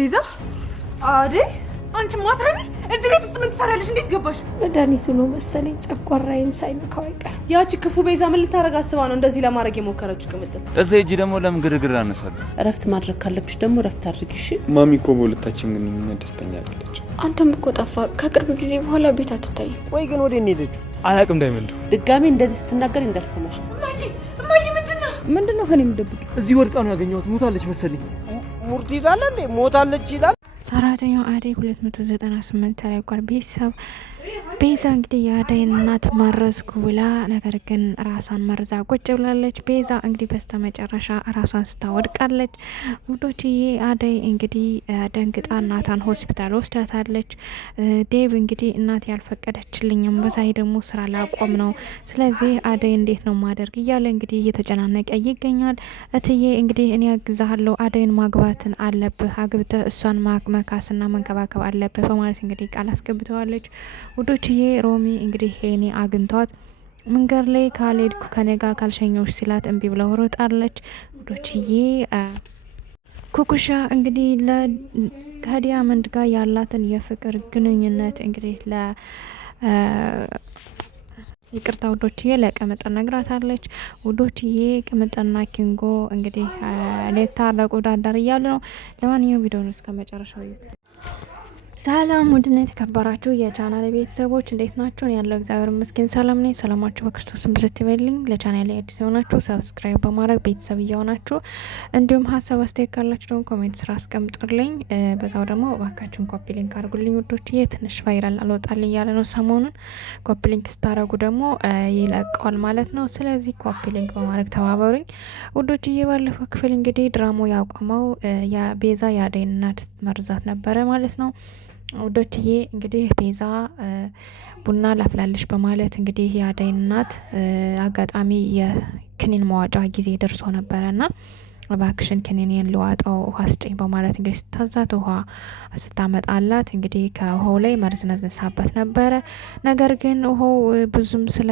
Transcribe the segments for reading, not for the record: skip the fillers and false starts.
ቤዛ አዴ አንቺ ማትረቢ እዚህ ቤት ውስጥ ምን ትሰራለሽ? እንዴት ገባሽ? መድኃኒቱ ነው መሰለኝ ጨጓራዬን ሳይነካው አይቀር። ያቺ ክፉ ቤዛ ምን ልታረግ አስባ ነው እንደዚህ ለማድረግ የሞከረችው? ቅምጥል እዛ ሂጂ ደግሞ ለምን ግርግር አነሳለሁ? እረፍት ማድረግ ካለብሽ ደግሞ እረፍት አድርጊ እሺ። ማሚ እኮ በሁለታችን ግንኙነት ደስተኛ አይደለች። አንተም እኮ ጠፋ። ከቅርብ ጊዜ በኋላ ቤት አትታይም። ወይ ግን ወዴት ነው ሄደችው? አላውቅም። ዳይመንድ ድጋሜ እንደዚህ ስትናገር እንዳልሰማሽ። እማዬ ምንድነው ከኔ የምትደብቂው? እዚህ ወድቃ ነው ያገኘኋት። ሞታለች መሰለኝ። ሙርት ይዛለ እንዴ? ሞታለች ይላል። ሰራተኛው አደይ 298 ተለቋል። ቤዛ እንግዲህ የአደይን እናት ማረዝኩ ብላ ነገር ግን ራሷን መርዛ ቁጭ ብላለች። ቤዛ እንግዲህ በስተመጨረሻ ራሷን ስታወድቃለች። ውዶችዬ አደይ እንግዲህ ደንግጣ እናቷን ሆስፒታል ወስዳታለች። ዴቭ እንግዲህ እናት ያልፈቀደችልኝም በዛ ደግሞ ስራ ላቆም ነው፣ ስለዚህ አደይ እንዴት ነው ማደርግ እያለ እንግዲህ እየተጨናነቀ ይገኛል። እትዬ እንግዲህ እኔ ያግዛለሁ፣ አደይን ማግባትን አለብህ፣ አግብተህ እሷን መካስና መንከባከብ አለብህ በማለት እንግዲህ ቃል አስገብተዋለች። ውዶችዬ ሮሚ እንግዲህ ሄኒ አግኝቷት መንገድ ላይ ካልሄድኩ ከኔጋ ካልሸኘውሽ ሲላት እምቢ ብለው ሮጣለች። ውዶችዬ ኩኩሻ እንግዲህ ከዲያመንድ ጋር ያላትን የፍቅር ግንኙነት እንግዲህ ይቅርታ ውዶችዬ ለቅምጥል ነግራታለች። ውዶችዬ ቅምጥልና ኪንጎ እንግዲህ ሊታረቁ ዳዳር እያሉ ነው። ለማንኛውም ቪዲዮውን እስከ መጨረሻው ይዩት። ሰላም ውድና የተከበራችሁ የቻናል ቤተሰቦች እንዴት ናችሁ? ያለው እግዚአብሔር ይመስገን ሰላም ነኝ። ሰላማችሁ በክርስቶስ ብዝት ይበልኝ። ለቻናል ላይ አዲስ የሆናችሁ ሰብስክራይብ በማድረግ ቤተሰብ እየሆናችሁ እንዲሁም ሀሳብ አስተያየት ካላችሁ ደግሞ ኮሜንት ስራ አስቀምጡልኝ። በዛው ደግሞ እባካችሁን ኮፒ ሊንክ አድርጉልኝ ውዶችዬ። ትንሽ ቫይራል አልወጣል እያለ ነው ሰሞኑን። ኮፒ ሊንክ ስታደርጉ ደግሞ ይለቀዋል ማለት ነው። ስለዚህ ኮፒ ሊንክ በማድረግ ተባበሩኝ ውዶችዬ። ባለፈው ክፍል እንግዲህ ድራማው ያቆመው ቤዛ የአደይን እናት መርዛት ነበረ ማለት ነው። ውዶችዬ እንግዲህ ቤዛ ቡና ላፍላለች በማለት እንግዲህ የአደይ እናት አጋጣሚ የክኒን መዋጫ ጊዜ ደርሶ ነበረና እባክሽን ክኒኔን ልዋጣው ውሃ ስጭኝ በማለት እንግዲህ ስታዛት ውሃ ስታመጣላት እንግዲህ ከውሃው ላይ መርዝ ነሳበት ነበረ። ነገር ግን ውሃው ብዙም ስለ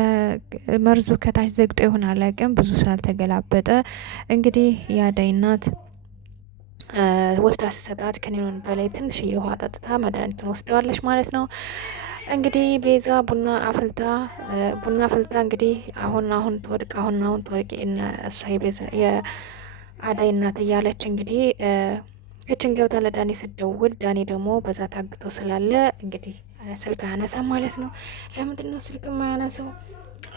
መርዙ ከታች ዘግጦ ይሆን አላውቅም፣ ብዙ ስላልተገላበጠ እንግዲህ የአደይ እናት ወስዳ ስትሰጣት ከኔሎን በላይ ትንሽ የውሃ ጠጥታ መድኃኒቱን ወስደዋለች ማለት ነው። እንግዲህ ቤዛ ቡና አፍልታ እንግዲህ አሁን ትወድቅ እሷ የቤዛ የአደይ እናት እያለች እንግዲህ ክችን ገብታ ለዳኒ ስትደውል ዳኒ ደግሞ በዛ ታግቶ ስላለ እንግዲህ ስልክ አያነሳም ማለት ነው። ለምንድን ነው ስልክ የማያነሳው?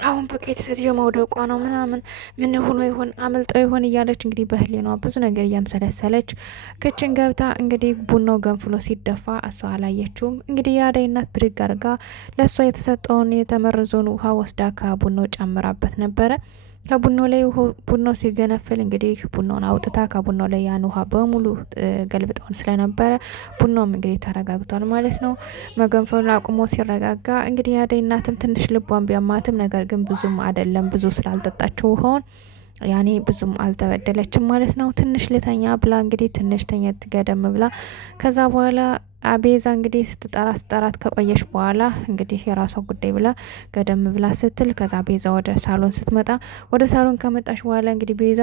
አሁን በቃ የተሰትዮ መውደቋ ነው ምናምን ምን ሆኖ ይሆን አመልጦ ይሆን እያለች እንግዲህ በህሊኗ ብዙ ነገር እያምሰለሰለች ክችን ገብታ እንግዲህ ቡናው ገንፍሎ ሲደፋ እሷ አላየችውም። እንግዲህ የአደይ እናት ብድግ አድርጋ ለእሷ የተሰጠውን የተመረዘውን ውሃ ወስዳ ከቡናው ጨምራበት ነበረ። ከቡናው ላይ ቡናው ሲገነፍል እንግዲህ ቡናውን አውጥታ ከቡናው ላይ ያን ውሃ በሙሉ ገልብጠውን ስለነበረ ቡናውም እንግዲህ ተረጋግቷል ማለት ነው። መገንፈሉን አቁሞ ሲረጋጋ እንግዲህ የአደይ እናትም ትንሽ ልቧን ቢያማትም ነገር ግን ብዙም አይደለም፣ ብዙ ስላልጠጣችው ውሃውን ያኔ ብዙም አልተበደለችም ማለት ነው። ትንሽ ልተኛ ብላ እንግዲህ ትንሽ ተኛት ገደም ብላ ከዛ በኋላ ቤዛ እንግዲህ ስትጠራት ከቆየሽ በኋላ እንግዲህ የራሷ ጉዳይ ብላ ገደም ብላ ስትል ከዛ ቤዛ ወደ ሳሎን ስትመጣ ወደ ሳሎን ከመጣሽ በኋላ እንግዲህ ቤዛ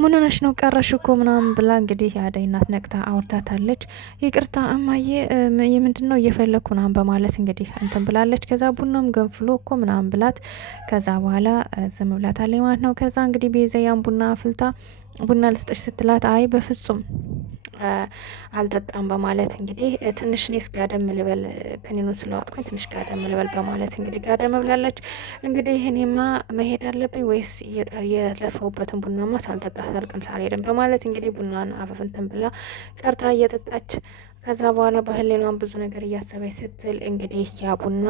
ምን ሆነሽ ነው ቀረሽ እኮ ምናምን ብላ እንግዲህ የአደይ እናት ነቅታ አውርታታለች። ይቅርታ እማዬ የምንድን ነው እየፈለኩ ምናምን በማለት እንግዲህ እንትን ብላለች። ከዛ ቡናም ገንፍሎ እኮ ምናምን ብላት ከዛ በኋላ ዝም ብላታለች ማለት ነው። ከዛ እንግዲህ ቤዛ ያን ቡና አፍልታ ቡና ልስጥሽ ስትላት አይ በፍጹም አልጠጣም በማለት እንግዲህ ትንሽ እኔስ ጋደም ልበል ክኒኑን ስለዋጥኩኝ ትንሽ ጋደም ልበል በማለት እንግዲህ ጋደም ብላለች። እንግዲህ እኔማ መሄድ አለብኝ ወይስ የለፈውበትን ቡናማ ሳልጠጣ ሳልቀምስ አልሄድም በማለት እንግዲህ ቡናን አፈፍንትን ብላ ቀርታ እየጠጣች ከዛ በኋላ በህሊኗን ብዙ ነገር እያሰበች ስትል እንግዲህ ያ ቡና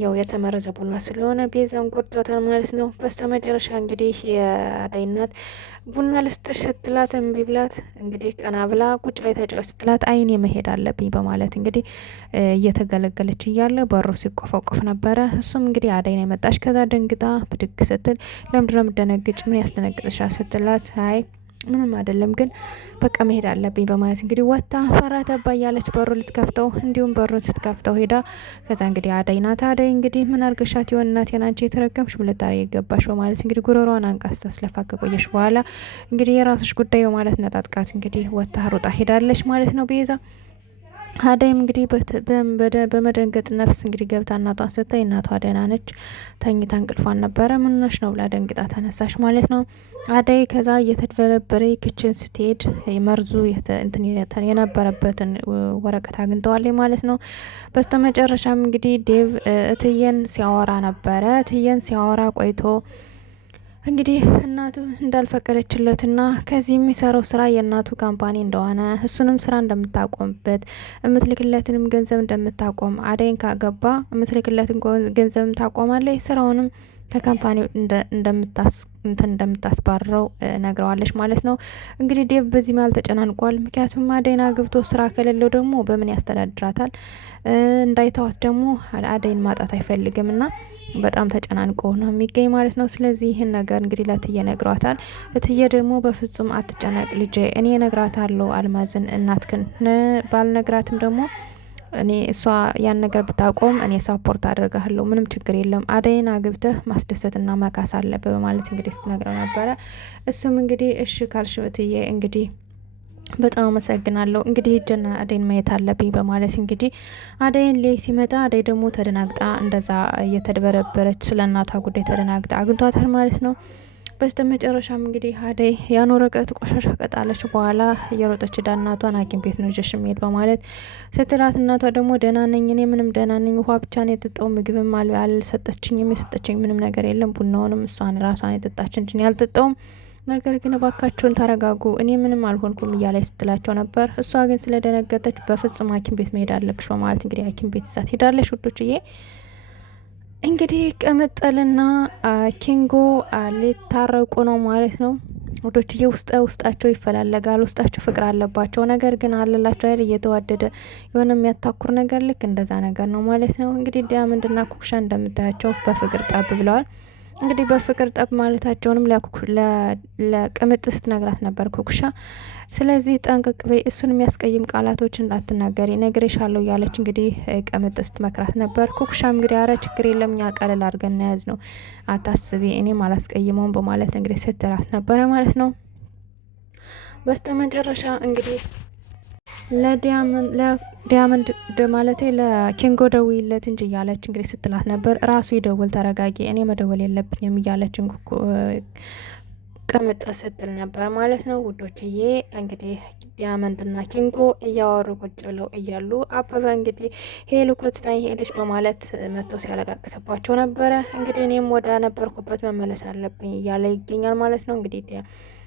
ያው የተመረዘ ቡና ስለሆነ ቤዛን ጎድቷታል ማለት ነው። በስተመጨረሻ እንግዲህ የአደይ እናት ቡና ልስጥሽ ስትላት እምቢ ብላት እንግዲህ ቀና ብላ ቁጭ ላይ ተጫወች ስትላት አይኔ መሄድ አለብኝ በማለት እንግዲህ እየተገለገለች እያለ በሩ ሲቆፈቆፍ ነበረ። እሱም እንግዲህ አደይ ነው የመጣች። ከዛ ደንግጣ ብድግ ስትል ለምንድን ነው የምትደነግጭ? ምን ያስደነግጥሻል? ስትላት አይ ምንም አይደለም ግን በቃ መሄድ አለብኝ በማለት እንግዲህ ወጣ ፈራ ተባ እያለች በሩ ልትከፍተው እንዲሁም በሩን ስትከፍተው ሄዳ ከዛ እንግዲህ አደይ ናት። አደይ እንግዲህ ምን አርገሻት ይሆን እናቴን አንቺ የተረገምሽ ምልታሪ የገባሽ በማለት እንግዲህ ጉሮሯን አንቃስ ተስለፋ ከቆየሽ በኋላ እንግዲህ የራስሽ ጉዳይ በማለት ነጣጥቃት እንግዲህ ወጣ ሩጣ ሄዳለች ማለት ነው ቤዛ። አደይም እንግዲህ በመደንገጥ ነፍስ እንግዲህ ገብታ እናቷን ስታይ እናቷ ደህና ነች፣ ተኝታ እንቅልፏን ነበረ። ምንነሽ ነው ብላ ደንግጣ ተነሳሽ ማለት ነው አደይ። ከዛ እየተደበረበረ ክችን ስትሄድ መርዙ የነበረበትን ወረቀት አግኝተዋለች ማለት ነው። በስተመጨረሻም እንግዲህ ዴቭ እትዬን ሲያወራ ነበረ። እትዬን ሲያወራ ቆይቶ እንግዲህ እናቱ እንዳልፈቀደችለትና ከዚህ የሚሰራው ስራ የእናቱ ካምፓኒ እንደሆነ እሱንም ስራ እንደምታቆምበት የምትልክለትንም ገንዘብ እንደምታቆም አደይን ካገባ የምትልክለትን ገንዘብ ታቆማለች፣ ስራውንም ከካምፓኒው እንደምታስባረው ነግረዋለች ማለት ነው። እንግዲህ ዴቭ በዚህ መሀል ተጨናንቋል። ምክንያቱም አደይን አግብቶ ስራ ከሌለው ደግሞ በምን ያስተዳድራታል? እንዳይተዋት ደግሞ አደይን ማጣት አይፈልግም እና በጣም ተጨናንቆ ነው የሚገኝ ማለት ነው። ስለዚህ ይህን ነገር እንግዲህ ለእትዬ ነግሯታል። እትዬ ደግሞ በፍጹም አትጨነቅ ልጄ፣ እኔ ነግራታለሁ አልማዝን እናትክን ባልነግራትም ደግሞ እኔ እሷ ያን ነገር ብታቆም እኔ ሳፖርት አደርጋለሁ፣ ምንም ችግር የለም፣ አደይን አግብተህ ማስደሰትና መካስ አለብህ በማለት እንግዲህ ስትነግረው ነበረ። እሱም እንግዲህ እሺ ካልሽ እትዬ እንግዲህ በጣም አመሰግናለሁ፣ እንግዲህ ሂጅና አደይን ማየት አለብኝ በማለት እንግዲህ አደይን ላይ ሲመጣ አደይ ደግሞ ተደናግጣ እንደዛ እየተደበረበረች ስለ እናቷ ጉዳይ ተደናግጣ አግኝቷታል ማለት ነው። በስተመጨረሻም እንግዲህ አደይ ያን ወረቀት ቆሻሻ ቀጣለች። በኋላ እየሮጠች ዳ እናቷን ሐኪም ቤት ነው ይዤሽ የምሄድ በማለት ስትላት እናቷ ደግሞ ደህና ነኝ እኔ ምንም ደህና ነኝ፣ ውሃ ብቻ ነው የጠጣው፣ ምግብም አልሰጠችኝም፣ የሰጠችኝ ምንም ነገር የለም፣ ቡናውንም እሷን ራሷን የጠጣች እንጂ ያልጠጣውም፣ ነገር ግን እባካችሁን ተረጋጉ፣ እኔ ምንም አልሆንኩም እያለች ስትላቸው ነበር። እሷ ግን ስለደነገጠች በፍጹም ሐኪም ቤት መሄድ አለብሽ በማለት እንግዲህ ሐኪም ቤት ይዛት ሄዳለች። ውዶችዬ እንግዲህ ቅምጥልና ኪንጎ ሊታረቁ ነው ማለት ነው። ወዶችዬ ውስጣቸው ይፈላለጋል፣ ውስጣቸው ፍቅር አለባቸው። ነገር ግን አለላቸው አይደል እየተዋደደ የሆነ የሚያታኩር ነገር ልክ እንደዛ ነገር ነው ማለት ነው። እንግዲህ ዳያመንድና ኩኩሻ እንደምታያቸው በፍቅር ጠብ ብለዋል። እንግዲህ በፍቅር ጠብ ማለታቸውንም ለቅምጥ ስትነግራት ነበር ኩኩሻ። ስለዚህ ጠንቅቅ በይ፣ እሱን የሚያስቀይም ቃላቶች እንዳትናገሪ ነግሬሻለሁ እያለች እንግዲህ ቅምጥ ስትመክራት ነበር። ኩኩሻም እንግዲህ አረ ችግር የለም እኛ ቀለል አድርገን ያዝ ነው አታስቢ፣ እኔም አላስቀይመውም በማለት እንግዲህ ስትላት ነበረ ማለት ነው። በስተመጨረሻ እንግዲህ ለዲያመንድ ማለቴ ለኪንጎ ደውይለት እንጂ እያለች እንግዲህ ስትላት ነበር። ራሱ ይደውል ተረጋጊ፣ እኔ መደወል የለብኝም እያለች ቅምጥ ስትል ነበር ማለት ነው። ውዶችዬ እንግዲህ ዲያመንድና ኪንጎ እያወሩ ቁጭ ብለው እያሉ አበበ እንግዲህ ሄሉ ኮትታኝ ሄደች በማለት መጥቶ ሲያለቃቅስባቸው ነበረ። እንግዲህ እኔም ወደ ነበርኩበት መመለስ አለብኝ እያለ ይገኛል ማለት ነው። እንግዲህ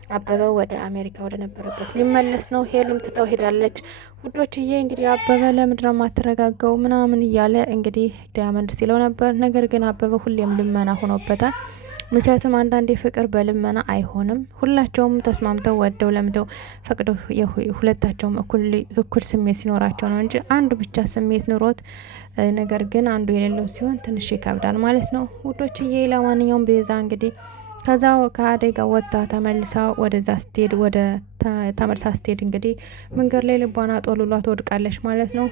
አበበ ወደ አሜሪካ ወደ ነበረበት ሊመለስ ነው። ሄሉም ትተው ሄዳለች። ውዶችዬ እንግዲህ አበበ ለምንድነው የማትረጋጋው ምናምን እያለ እንግዲህ ዳያመንድ ሲለው ነበር። ነገር ግን አበበ ሁሌም ልመና ሆኖበታል። ምክንያቱም አንዳንዴ ፍቅር በልመና አይሆንም። ሁላቸውም ተስማምተው ወደው ለምደው ፈቅደው ሁለታቸውም እኩል ስሜት ሲኖራቸው ነው እንጂ አንዱ ብቻ ስሜት ኑሮት ነገር ግን አንዱ የሌለው ሲሆን ትንሽ ይከብዳል ማለት ነው። ውዶችዬ ለማንኛውም ቤዛ እንግዲህ ከዛው ከአደይ ጋር ወጣ ተመልሳ ወደዛ ስትሄድ ተመልሳ ስትሄድ እንግዲህ መንገድ ላይ ልቧን አጦልሏት ወድቃለች ማለት ነው።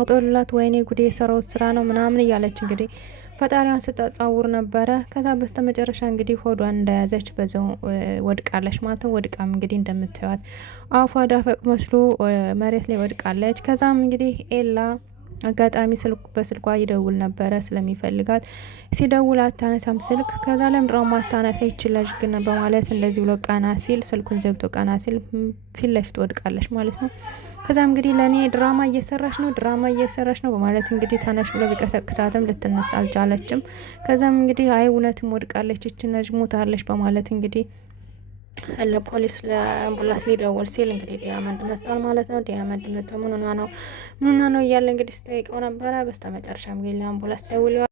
አጦልሏት ወይኔ ጉዴ የሰራውት ስራ ነው ምናምን እያለች እንግዲህ ፈጣሪዋን ስታጻውር ነበረ። ከዛ በስተመጨረሻ እንግዲህ ሆዷን እንደያዘች በዛው ወድቃለች ማለት ነው። ወድቃም እንግዲህ እንደምታዩት አፏ ዳፈቅ መስሎ መሬት ላይ ወድቃለች። ከዛም እንግዲህ ኤላ አጋጣሚ በስልኳ ይደውል ነበረ ስለሚፈልጋት። ሲደውል አታነሳም ስልክ። ከዛ ለምድራው ማታነሳ ይችላል ግን በማለት እንደዚህ ብሎ ቀና ሲል ስልኩን ዘግቶ ቀና ሲል ፊት ለፊት ወድቃለች ማለት ነው። ከዛ እንግዲህ ለኔ ድራማ እየሰራሽ ነው በማለት እንግዲህ ተነሽ ብሎ ቢቀሰቅሳትም ልትነሳ አልቻለችም። ከዛም እንግዲህ አይ እውነትም ወድቃለች እቺ ነጅ ሞታለች በማለት እንግዲህ ለፖሊስ ለአምቡላንስ ሊደውል ሲል እንግዲህ ዲያመንድ መጥቷል ማለት ነው። ዲያመንድ መጥቶ ምን ሆና ነው እያለ እንግዲህ ስጠይቀው ነበረ። በስተመጨረሻም እንግዲህ ለአምቡላንስ ደውለዋል።